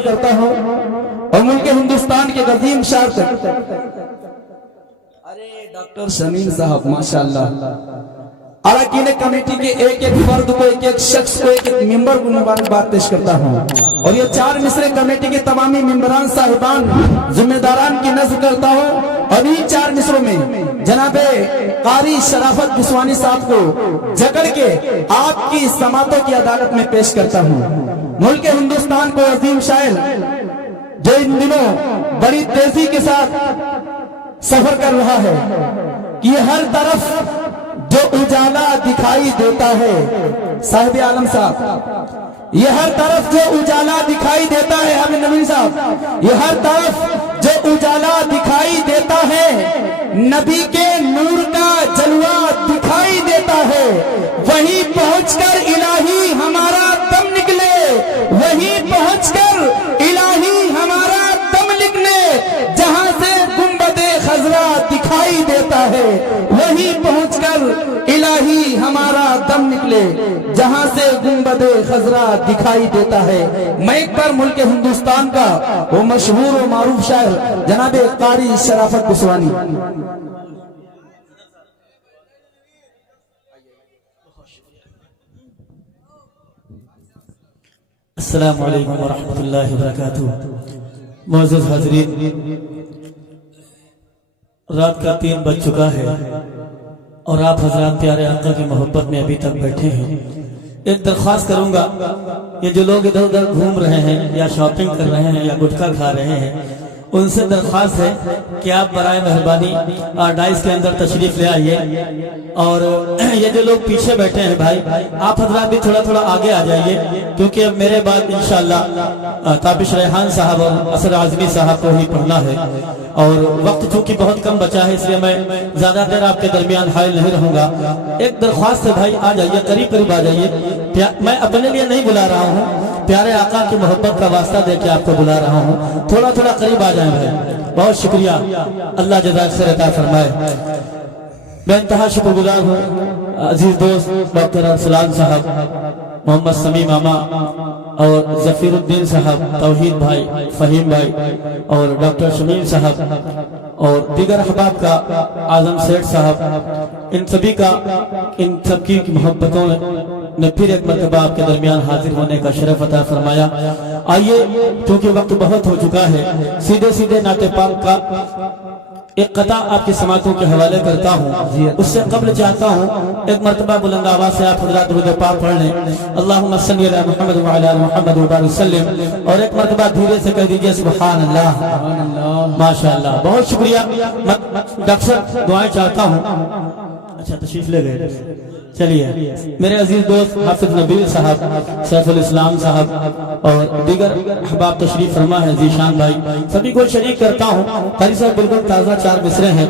सफर करता हूँ और मुल्क हिंदुस्तान के गजीम शायर तक। अरे डॉक्टर शमीम साहब माशाअल्लाह, अरकान कमेटी के एक एक फर्द को, एक एक शख्स को, एक एक मेंबर को मुबारकबाद पेश करता हूँ। और ये 4 मिसरे कमेटी के तमामी मेंबरान साहिबान जिम्मेदारान की नज़र करता हूँ। और इन 4 मिसरों में जनाबे कारी शराफत बिस्वानी साहब को जकड़ के आपकी समातों की अदालत में पेश करता हूँ। मुल्क हिंदुस्तान को अजीम शायर जो इन दिनों बड़ी तेजी के साथ सफर कर रहा है कि हर तरफ जो उजाला दिखाई देता है, साहिब आलम साहब, ये हर तरफ जो उजाला दिखाई देता है, हमें नवीन साहब, ये हर तरफ जो उजाला दिखाई देता है, नबी के नूर का जलवा दिखाई देता है। वहीं पहुंचकर इलाही हमारा दम निकले, वहीं पहुंचकर इलाही हमारा दम निकले, जहां से गुंबदे खजरा दिखाई देता है, वहीं पहुंचकर इलाही हमारा दम निकले, जहां से गुंबदे खजरा दिखाई देता है। मैं एक बार मुल्क हिंदुस्तान का वो मशहूर और मारूफ शायर जनाबे कारी शराफत बिस्वानी। अस्सलामु अलैकुम व रहमतुल्लाहि व बरकातुहू। मोअज़्ज़ज़ हाज़रीन, रात का 3 बज चुका है और आप हजरात प्यारे आका की मोहब्बत में अभी तक बैठे हैं। एक दरख्वास्त करूंगा, ये जो लोग इधर उधर घूम रहे हैं या शॉपिंग कर रहे हैं या गुटखा खा रहे हैं, उनसे दरख्वास्त है कि आप बराए मेहरबानी डाइस के अंदर तशरीफ ले आइए। और ये जो लोग पीछे बैठे हैं भाई, आप हजरात भी थोड़ा थोड़ा आगे आ जाइए, क्योंकि अब मेरे बाद इंशाअल्लाह ताबिश रेहान साहब और असर आजमी साहब को ही पढ़ना है और वक्त चूंकि बहुत कम बचा है, इसलिए मैं ज्यादा देर आपके दरमियान हायल नहीं रहूंगा। एक दरख्वास्त है भाई, आ जाइए, करीब करीब आ जाइए। मैं अपने लिए नहीं बुला रहा हूँ, प्यारे आका की मोहब्बत का वास्ता देके आपको बुला रहा हूँ। थोड़ा थोड़ा करीब आ जाए भाई, बहुत शुक्रिया, अल्लाह जज़ाक खैर अता फरमाए। मैं इंतहा शुक्रगुजार हूँ अजीज दोस्त डॉक्टर अरसलान साहब, मोहम्मद समी मामा और जफीरुद्दीन साहब, तौहीद भाई, फहीम भाई और डॉक्टर शमीम साहब और दीगर अहबाब का, आजम सेठ साहब, इन सभी का, इन सबकी मोहब्बतों ने फिर एक मरतबा आपके दरमियान हाजिर होने का शरफ अता फरमाया। आइए, क्योंकि वक्त बहुत हो चुका है, सीधे सीधे नाते पाक का एक कता आपकी समातों के हवाले करता हूँ। उससे कब्ल चाहता हूँ एक मरतबा बुलंद आवाज से आप हज़रात दुरूद पाक पढ़ लें, अल्लाहुम्मा सल्ली अला मुहम्मद व अला मुहम्मद व बारिक वसल्लम, और एक मरतबा धीरे से कह दीजिए सुभान अल्लाह, माशाअल्लाह। बहुत शुक्रिया। डॉक्टर साहब दुआएं चाहता हूँ। अच्छा, तशरीफ ले गए, चलिए। मेरे अजीज दोस्त हाफिज नबील साहब, सैफुल इस्लाम साहब और दीगर अहबाब तशरीफ फरमा है, जीशान भाई, सभी को शरीक करता हूँ। कारी साहब बिल्कुल ताज़ा 4 मिसरे हैं,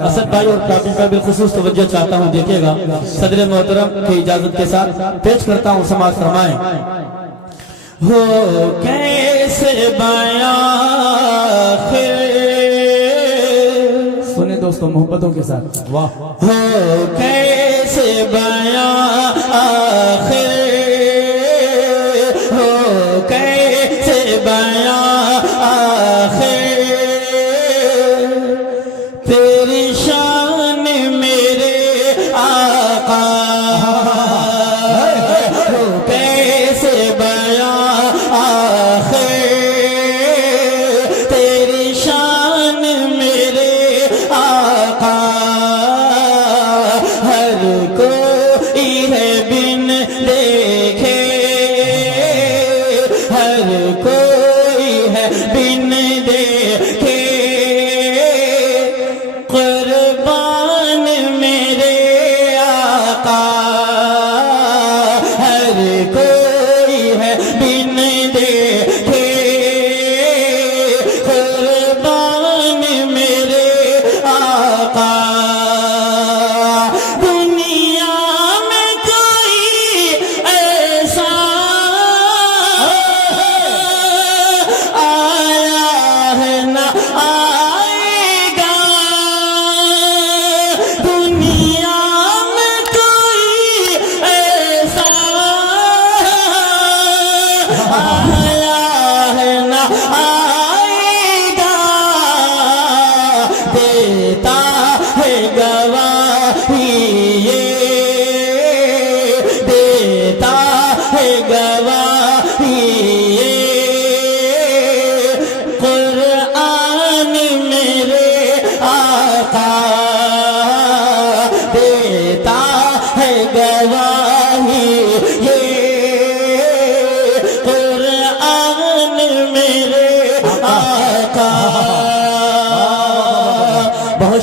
असद भाई और काफी का बिलखुसूस तवज्जो चाहता हूँ, देखिएगा। सदर मोहतरम की इजाजत के साथ पेश करता हूँ, समाज फरमाएं। हो कैसे बयां सुने दोस्तों मोहब्बतों के साथ, वाह। हो कैसे बयां आखिर, हो कैसे बयां आखिर, तेरी शान मेरे आका, हो कैसे बयां आखिर, तेरी शान मेरे आका, हर कोई है बिन देखे, हर कोई है बिन देखे, कुर्बान मेरे आका, हर कोई है बिन देखे, कुर्बान मेरे आका। दुनिया में कोई ऐसा आया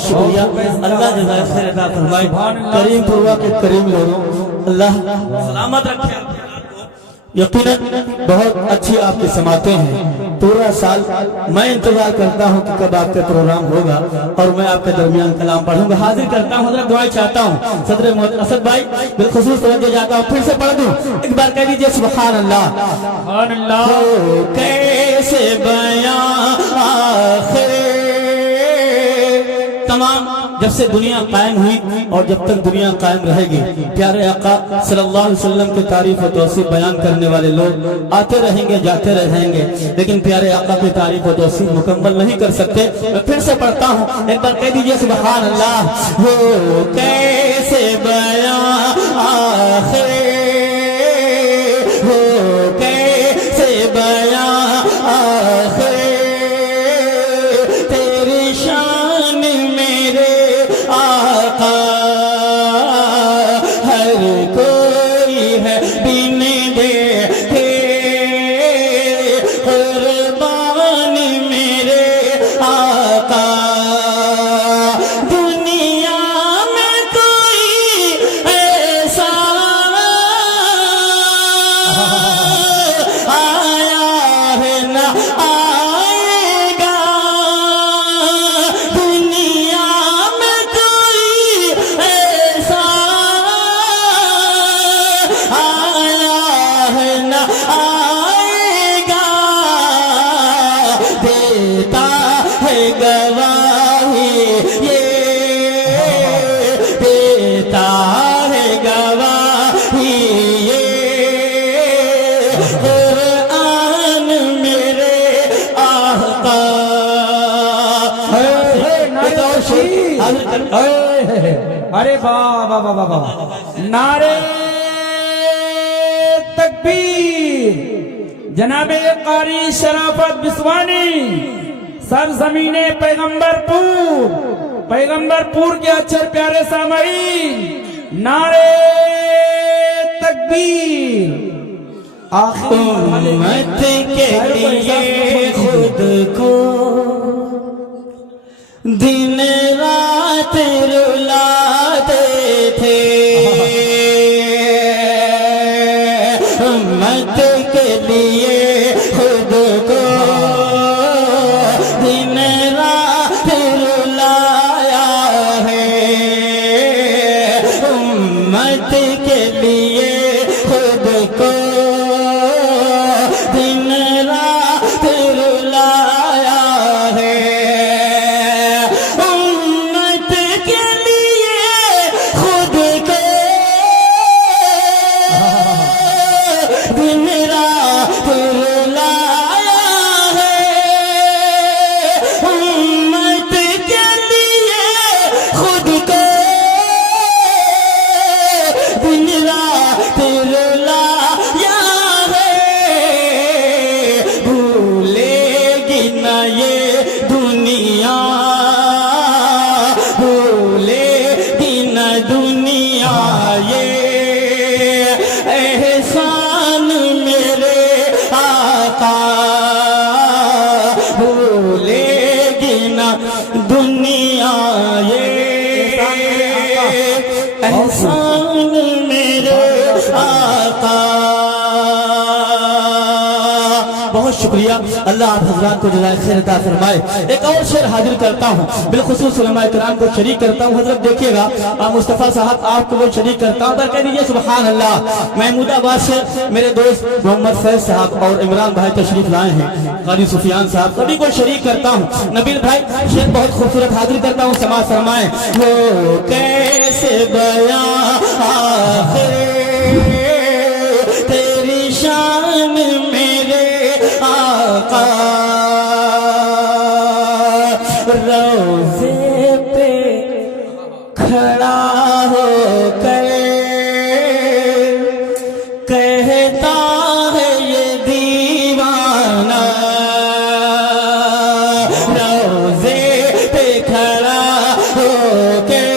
शुक्रिया। अल्लाह जज़ाए खैर अता फरमाए। करीम पुरवा के करीम लोगों, अल्लाह सलामत रखे। यकीनन बहुत अच्छी आपकी समातें हैं। पूरा साल मैं इंतजार करता हूं कि कब आपका प्रोग्राम होगा और मैं आपके दरमियान कलाम पढ़ूंगा। हाजिर करता हूं, हज़रत दुआएं चाहता हूं। सदर मोहम्मद असद भाई बिलखुसूस तवज्जो जाता हूं, फिर से पढ़ दूं। एक बार कह दीजिए सुभान अल्लाह। सुभान अल्लाह। कैसे बयां आखिर तमाम जब से दुनिया कायम हुई और जब तक दुनिया कायम रहेगी, प्यारे आका सल्लल्लाहु अलैहि वसल्लम की तारीफ और तौसीफ बयान करने वाले लोग आते रहेंगे जाते रहेंगे, लेकिन प्यारे आका की तारीफ और तौसीफ मुकम्मल नहीं कर सकते। मैं फिर से पढ़ता हूँ, एक बार कह दीजिए सुभान अल्लाह। हो कैसे बयां आखिर, हो कैसे बयां आखिर तेरी शान मेरे आका, हर कोई है बिन देखे कुर्बान मेरे आका। दुनिया में कोई ऐसा आया है न आएगा, दुनिया में कोई ऐसा आया है न आएगा, देता है गवाही ये, देता है गवाही ये कुरान मेरे आका। अरे वाह वाह वाह वाह वाह, नारे तकबीर। जनाबे कारी शराफत बिस्वानी सरजमीने पैगंबरपुर, पैगंबरपुर के अच्छे प्यारे सामईन, नारे तकबीर। उम्मत के लिए खुद को दिन रात रुलाते थे, उम्मत के लिए खुद को दिन रात रुलाया है, उम्मत के लिए खुद को दिन रात रुलाया है, उम्मत के लिए खुद को दिन रात रुलाया है, उम्मत के लिए खुद को दिन रात रुलाया है। भूलेगी न ये दुनिया, भूलेगी न दुनिया ये एहसान मेरे आका, भूलेगी न दुनिया ये एहसान मेरे आका। बहुत शुक्रिया, अल्लाह आप हज़रात को जज़ाए खैर अता फरमाए। एक और शेर हाजिर करता हूँ, बिलखुसूस उलमा इकराम को शरीक करता हूँ। हजरत देखिएगा आप मुस्तफ़ा साहब आपको वो शरीक करता हूँ, कह दीजिए सुभान अल्लाह। महमूदाबाद से मेरे दोस्त मोहम्मद फैज साहब और इमरान भाई तशरीफ लाए हैं, कारी सुफियान साहब, सभी को शरीक करता हूँ। नबील भाई शेर बहुत खूबसूरत हाजिर करता हूँ, समाज फरमाए। वो कैसे बयां आखिर तेरी शान मेरे आका, रोज़े पे खड़ा होकर कहता है ये दीवाना, रोज़े पे खड़ा होकर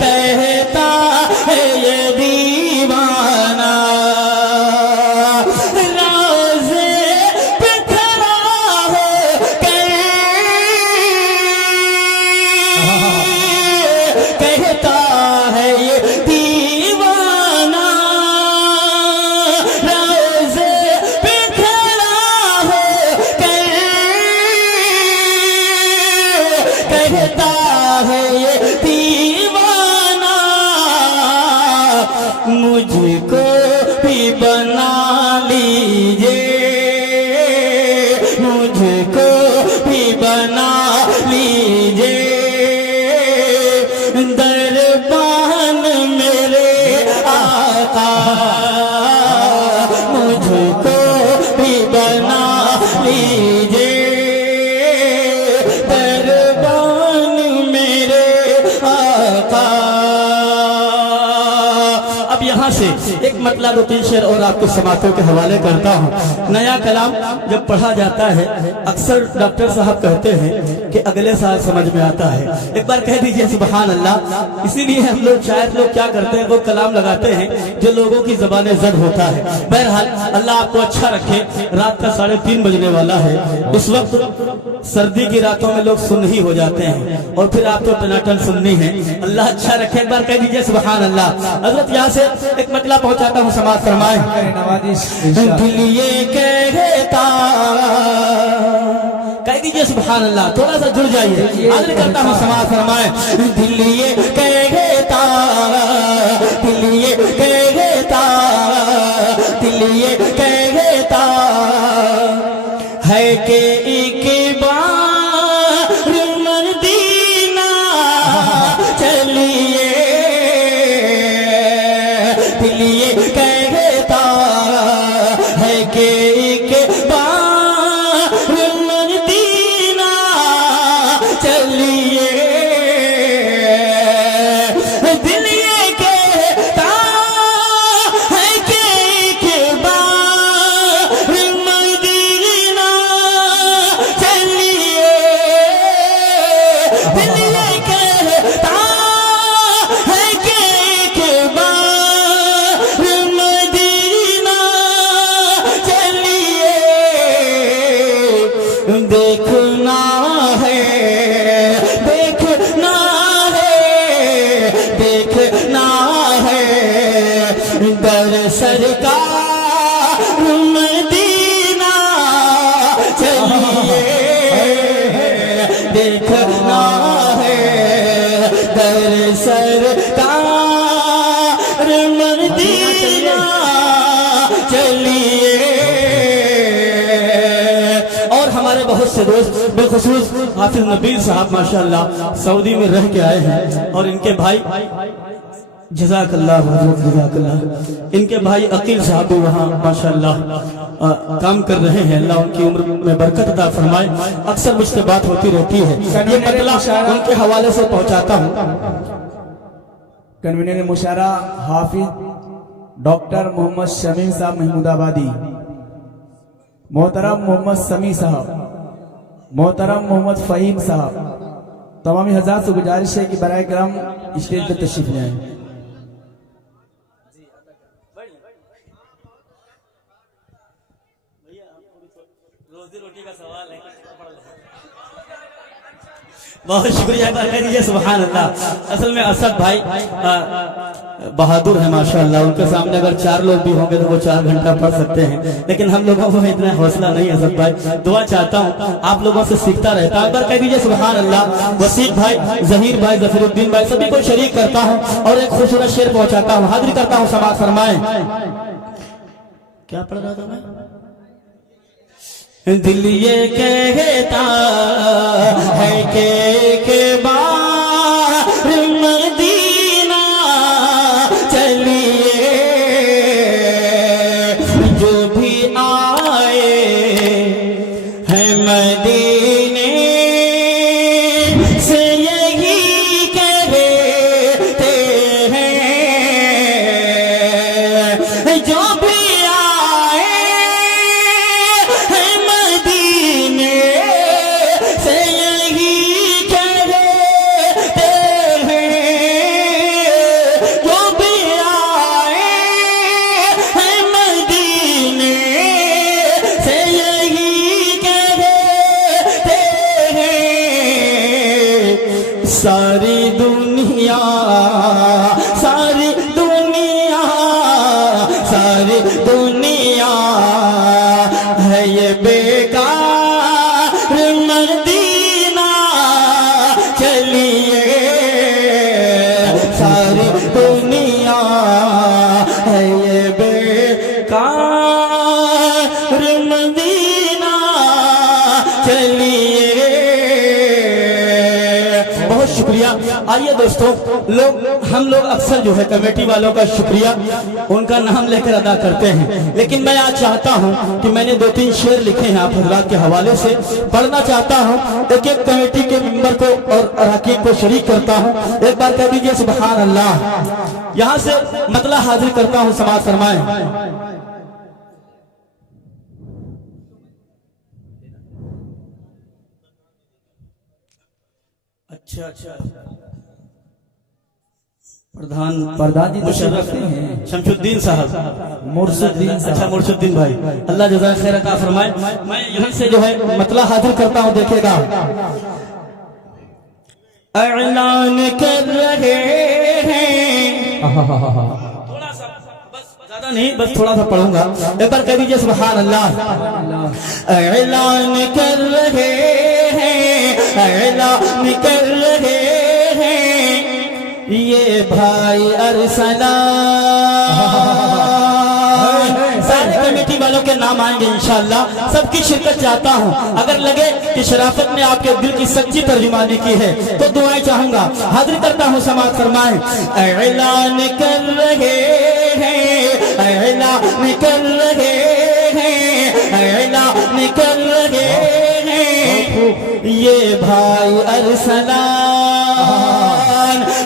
कहता है ये दीवाना, रोज़े मतलब 2-3 शेर और आपको समातों के हवाले करता हूँ। नया कलाम जब पढ़ा जाता है अक्सर डॉक्टर साहब कहते हैं कि अगले साल समझ में आता है। एक बार कह दीजिए सुभान अल्लाह। इसीलिए हम लोग शायद लोग क्या करते हैं, वो कलाम लगाते हैं जो लोगों की ज़बानें जद होता है। बहरहाल अल्लाह आपको अच्छा रखे। रात का 3:30 बजने वाला है। इस वक्त सर्दी की रातों में लोग सुन्न ही हो जाते हैं और फिर आपको टनाटन सुननी है। अल्लाह अच्छा रखे। एक बार कह दीजिए सुभान अल्लाह। हजरत यहाँ से एक मतला पहुंचाता हूँ, समाज फरमाए। दिल ये कहता, कह दीजिए सुभान अल्लाह। थोड़ा सा जुड़ जाइए। आदर करता हूँ, समाज फरमाए। दिल ये कहता, दिल ये कहता, दिल ये कहता है कि एक बार मदीना चलिए। दिल ये कहता है कि एक बार मदीना चलिए। दिल ये कहता है कि एक बार मदीना चलिए। दिल ये कहता है कि एक बार मदीना चलिए। देखना है, देखना है, देखना है दर सरकार मदीना चलिए। देखना है दर सरकार मदीना चलिए। और हमारे बहुत से दोस्त बिलखुसूस हाफिज नबील साहब माशाअल्लाह सऊदी में रह के आए हैं और इनके भाई जज़ाकल्लाह हज़रत जज़ाकल्लाह, इनके भाई अकील साहब भी वहाँ माशाअल्लाह काम कर रहे हैं। अल्लाह उनकी उम्र में बरकत अता फरमाए। अक्सर मुझसे बात होती रहती है, ये मतला उनके हवाले से पहुँचाता हूँ। कन्वीनर मुशारा हाफिज डॉक्टर मोहम्मद शमीम साहब महमूदाबादी, मोहतरम मोहम्मद समी साहब, मोहतरम मोहम्मद फ़हीम साहब, तमामी हज़रात से गुजारिश है कि बराए करम स्टेज पर तशरीफ ले आएं। रोजी रोटी का सवाल है। बहुत शुक्रिया करिए सुभान अल्लाह। असल में असद भाई बहादुर है माशाअल्लाह। उनके सामने अगर 4 लोग भी होंगे तो वो 4 घंटा पढ़ सकते हैं, लेकिन हम लोगों को इतना हौसला नहीं है। असद भाई दुआ चाहता हूँ आप लोगों से सीखता रहता हूँ। एक बार कह दीजिए सुभान अल्लाह। वसीक भाई, जहीर भाई, जफरुद्दीन भाई सभी को शरीक करता हूँ और एक खूबसूरत शेर पहुंचाता हूँ। हाजिर करता हूँ, समाज फरमाए। क्या पढ़ रहा था मैं? दिल ये कहता है कि एक बार मदीना चलिए। जो भी आए हैं मदीने से यही कहते हैं। जो भी सारी दुनिया, सारी दुनिया, सारी दुनिया है ये बेकार मदीना चलिए। सारी दुनिया है ये बेकार मदीना चलिए। बहुत शुक्रिया। आइए दोस्तों, हम लोग अक्सर जो है कमेटी वालों का शुक्रिया उनका नाम लेकर अदा करते हैं, लेकिन मैं आज चाहता हूं कि मैंने 2-3 शेर लिखे हैं आप हजरात के हवाले से पढ़ना चाहता हूं। एक एक कमेटी के मेंबर को और अरकान को शरीक करता हूं। एक बार कह दीजिए सुभान अल्लाह। यहां से मतलब हाजिर करता हूं, समाज फरमाएं। अच्छा प्रधान जी मुशर्रफ हैं, शमशुद्दीन साहब, मुर्शुद्दीन साहब। अच्छा मुर्शुद्दीन भाई, अल्लाह जज़ाए खैर अता फरमाए। मैं यहां से जो है मतलब हाजिर करता हूं, देखिएगा। ऐलान कर रहे हैं, थोड़ा सा, बस ज्यादा नहीं, बस थोड़ा सा पढ़ूंगा। एक बार कह दीजिए सुभान अल्लाह। ऐलान कर रहे हैं, ऐलान कर रहे हैं, ये भाई अरसलान। सारे कमेटी वालों के नाम आएंगे इंशाअल्लाह, सबकी शिरकत चाहता हूं। अगर लगे कि शराफत ने आपके दिल की सच्ची तर्जुमानी की है तो दुआएं चाहूंगा, हाजिर करता हूं, समाअत फरमाएं। ऐलान कर रहे हैं, ऐलान कर रहे हैं, ऐलान कर रहे हैं, ये भाई अरसलान।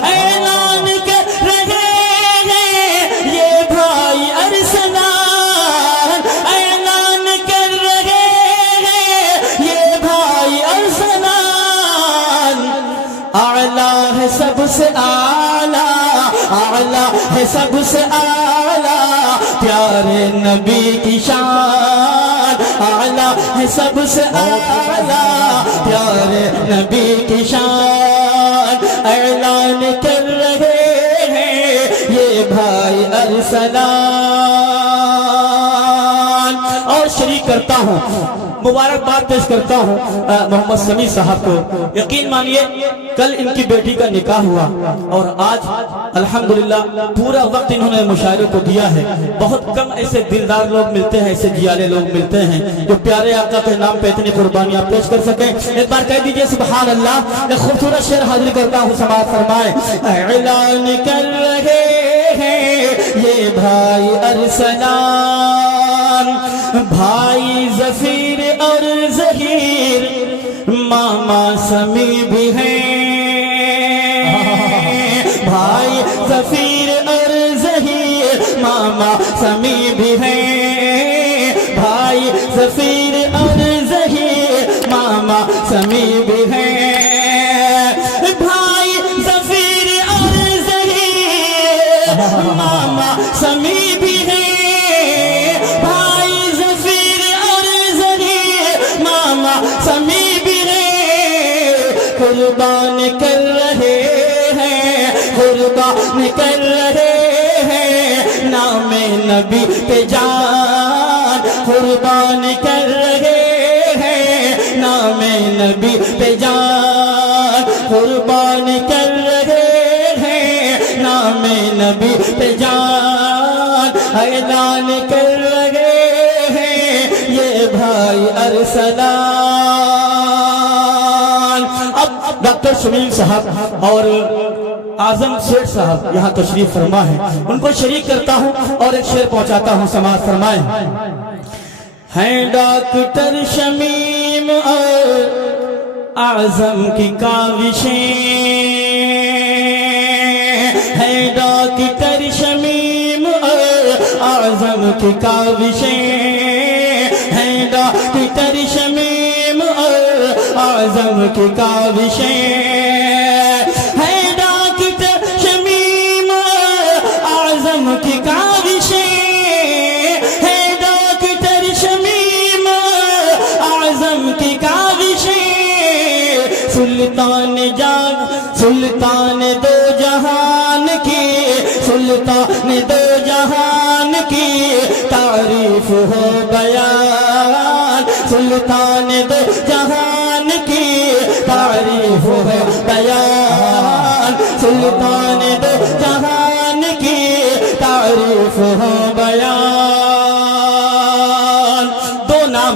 ऐलान कर रहे हैं, ये भाई अरसलान। ऐलान कर रहे हैं, ये भाई अरसलान। आला है सबसे आला, आला है सबसे आला, प्यारे नबी की शान। आला है सबसे आला, प्यारे नबी की शान। ऐलान कर रहे हैं, ये भाई अरसलान। और शरीक करता हूं, मुबारकबाद पेश करता हूं मोहम्मद समी साहब को। यकीन मानिए कल इनकी बेटी का निकाह हुआ और आज अल्हम्दुलिल्लाह पूरा वक्त इन्होंने मुशायरे को दिया है। बहुत कम ऐसे दिलदार लोग मिलते हैं, ऐसे जियाले लोग मिलते हैं जो प्यारे आका के नाम पे इतनी कुर्बानियां पेश कर सके। एक बार कह दीजिए सुभान अल्लाह। एक खूबसूरत शेर हाजिर करता हूँ, समाअत फरमाए। ऐलान कर रहे हैं, ये भाई अरसलान। भाई जफीर और जहीर, मामा समी भी हैं। भाई जफीर और जहीर, मामा समी भी हैं। भाई जफीर और जहीर, मामा समी भी हैं। भाई जफीर और जहीर, मामा समी भी हैं। समी भी है, कुर्बान कर रहे हैं, कुर्बान कर रहे हैं, नामे नबी पे जान। कुर्बान कर रहे हैं, नामे नबी पे जान। कुर्बान कर रहे हैं, नामे नबी पे जान। ऐलान कर रहे हैं, ये भाई अरसलान। अब डॉक्टर सुनील साहब और आजम शेख साहब यहाँ तशरीफ फरमा है, उनको शरीक करता हूँ और एक शेर पहुँचाता हूँ, समाअत फरमाएं। हैं डॉक्टर शमीम और आजम की काविशें, हैं डॉक्टर शमीम और आजम की काविशें, हैं डॉक्टर शमीम और आजम की काविशें। हैं डॉक्टर शमीम और आजम की काविशें, हैं डॉक्टर शमीम और आजम की काविशें। सुल्तान जाग, सुल्तान दो जहान की, सुल्तान दो जहान की तारीफ हो बयान। सुल्तान दो जहान की तारीफ हो बयान। सुल्तान दो जहान की तारीफ हो बयान। दो नाम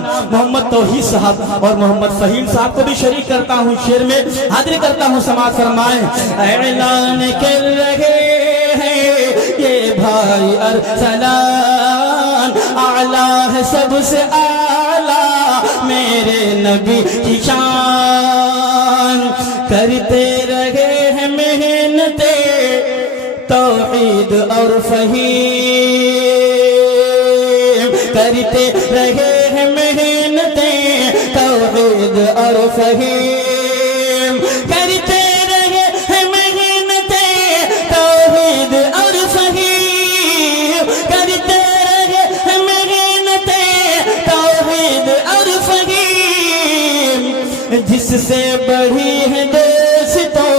मोहम्मद तौहीद साहब और मोहम्मद फहीम साहब को भी शरीक करता हूँ, शेर में हाजिर करता हूँ। समाज फरमाए। ऐलान कर रहे हैं ये भाई अरसलान, आला है सबसे आला मेरे नबी की शान। करते रहे हैं मेहनते तौहीद और फहीम, करते रहे हैं मेहनते तौहीद और फहीम, करते रहे हैं मेहनते तौहीद और फहीम, करते रहे हैं मेहनते तौहीद और फहीम। जिससे बढ़ी है दोस्तों,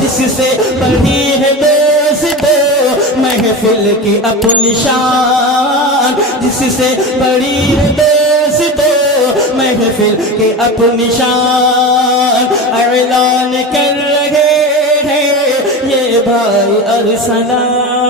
जिससे बढ़ी है दोस्तों महफिल की अपनी शान, जिससे बड़ी है दोस्तों महफिल की अपनी शान। ऐलान कर रहे हैं ये भाई अरसलान।